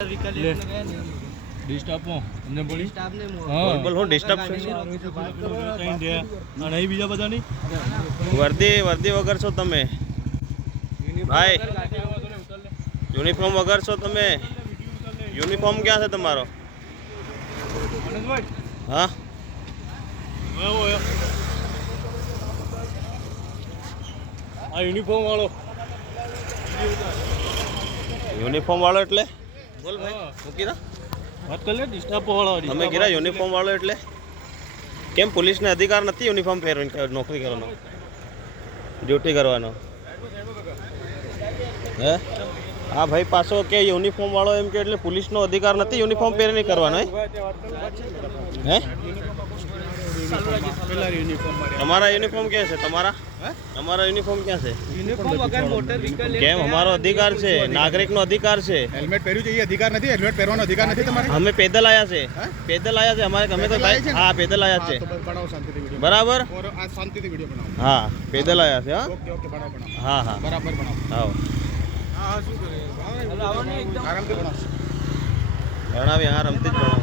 disturb અમને બોલી સ્ટાફને બોલ હું ડિસ્ટર્બ અને અહીં બીજા બધા નહીં વર્દી વગર છો તમે ભાઈ યુનિફોર્મ વગર છો તમે યુનિફોર્મ ક્યાં છે તમારો હા આ યુનિફોર્મ વાળો એટલે બોલ ભાઈ મૂકી દો વાત કરી લે ડિસ્ટર્બ વાળો તમે કીધા યુનિફોર્મ વાળો એટલે કેમ પોલીસને અધિકાર નથી યુનિફોર્મ પહેરવાની નોકરી કરવાનો ડ્યુટી કરવાનો હે હા ભાઈ પાછો કે યુનિફોર્મ વાળો એમ કે એટલે પોલીસનો અધિકાર નથી યુનિફોર્મ પહેરીને કરવાનો હે તમારા યુનિફોર્મ ક્યાં છે તમારા યુનિફોર્મ ક્યાં છે યુનિફોર્મ વગર મોટર વ્હીકલ કેમ અમારો અધિકાર છે નાગરિકનો અધિકાર છે હેલ્મેટ પહેર્યું છે એ અધિકાર નથી હેલ્મેટ પહેરવાનો અધિકાર નથી તમારે અમે પેદલ આયા છે અમારે અમે તો હા પેદલ આયા છે બનાવો શાંતિથી વિડિયો બરાબર ઓર આ શાંતિથી વિડિયો બનાવો હા પેદલ આયા છે હા ઓકે બનાવો હા હા બરાબર બનાવો આવો હા શું કરે આરામથી બનાવો ભણાવી આરામથી જ ભણાવો